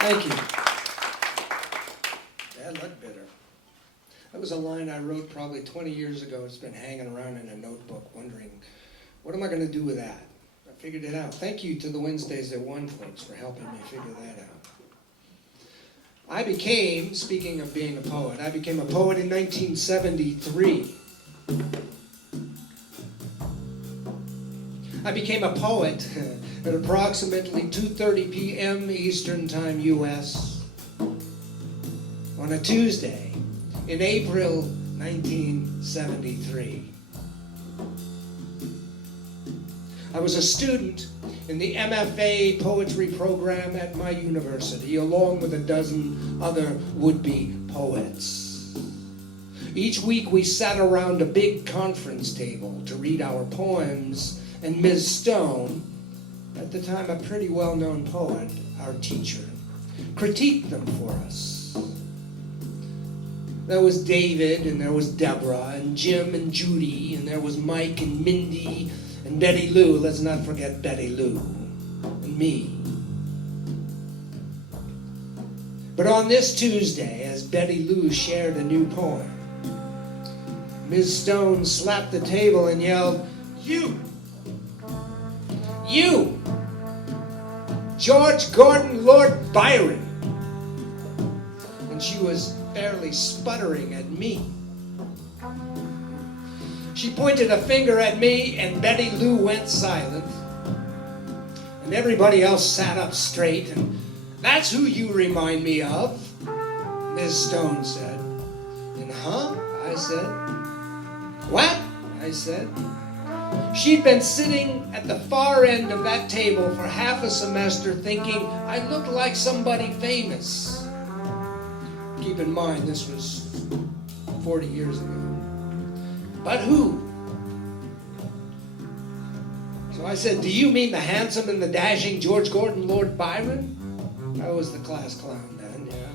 Thank you. Bad luck bitter. That was a line I wrote probably 20 years ago. It's been hanging around in a notebook wondering, what am I going to do with that? I figured it out. Thank you to the Wednesdays at One folks for helping me figure that out. I became, speaking of being a poet, I became a poet in 1973. I became a poet at approximately 2:30 p.m. Eastern Time, U.S. on a Tuesday in April 1973. I was a student in the MFA poetry program at my university, along with a dozen other would-be poets. Each week we sat around a big conference table to read our poems, and Ms. Stone, at the time a pretty well-known poet, our teacher, critiqued them for us. There was David, and there was Deborah, and Jim and Judy, and there was Mike and Mindy, and Betty Lou. Let's not forget Betty Lou, and me. But on this Tuesday, as Betty Lou shared a new poem, Ms. Stone slapped the table and yelled, "You! You! George Gordon Lord Byron!" And she was fairly sputtering at me. She pointed a finger at me, and Betty Lou went silent. And everybody else sat up straight, and "That's who you remind me of," Ms. Stone said. And "Huh?" I said. "What?" I said. She'd been sitting at the far end of that table for half a semester thinking I looked like somebody famous. Keep in mind, this was 40 years ago. But who? So I said, "Do you mean the handsome and the dashing George Gordon Lord Byron?" I was the class clown then, yeah.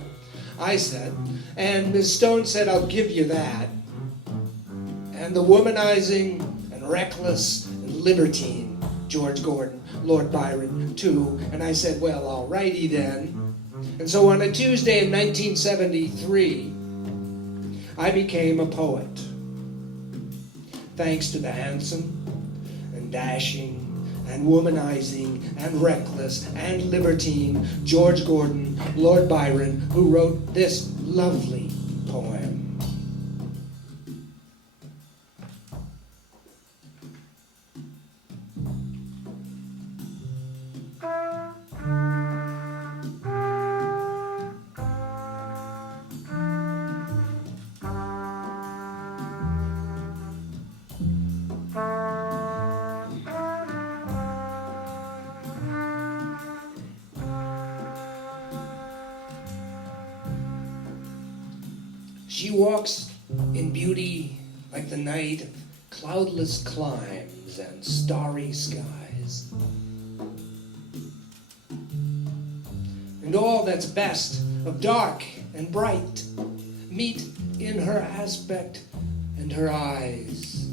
I said, and Ms. Stone said, "I'll give you that." And the womanizing and reckless and libertine George Gordon Lord Byron too. And I said, "Well, all righty then." And so on a Tuesday in 1973, I became a poet. Thanks to the handsome and dashing and womanizing and reckless and libertine George Gordon Lord Byron, who wrote this lovely poem. She walks in beauty like the night of cloudless climes and starry skies. And all that's best of dark and bright meet in her aspect and her eyes,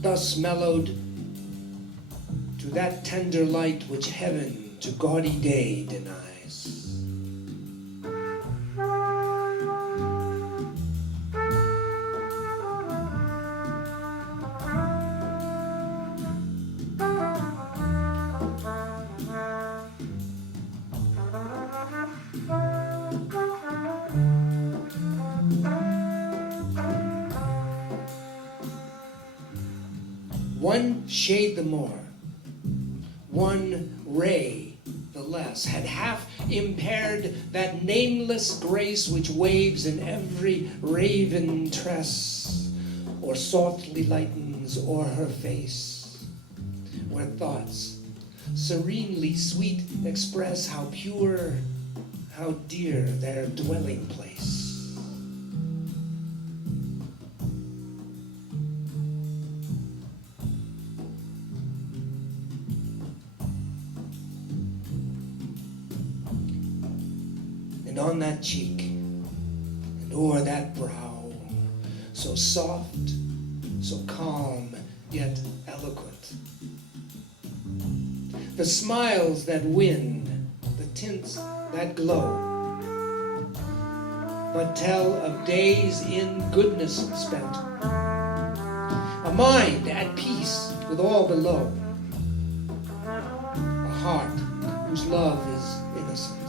thus mellowed to that tender light which heaven to gaudy day denies. One shade the more, one ray the less, had half impaired that nameless grace which waves in every raven tress, or softly lightens o'er her face, where thoughts serenely sweet express how pure, how dear their dwelling place. And on that cheek, and o'er that brow, so soft, so calm, yet eloquent, the smiles that win, the tints that glow, but tell of days in goodness spent, a mind at peace with all below, a heart whose love is innocent.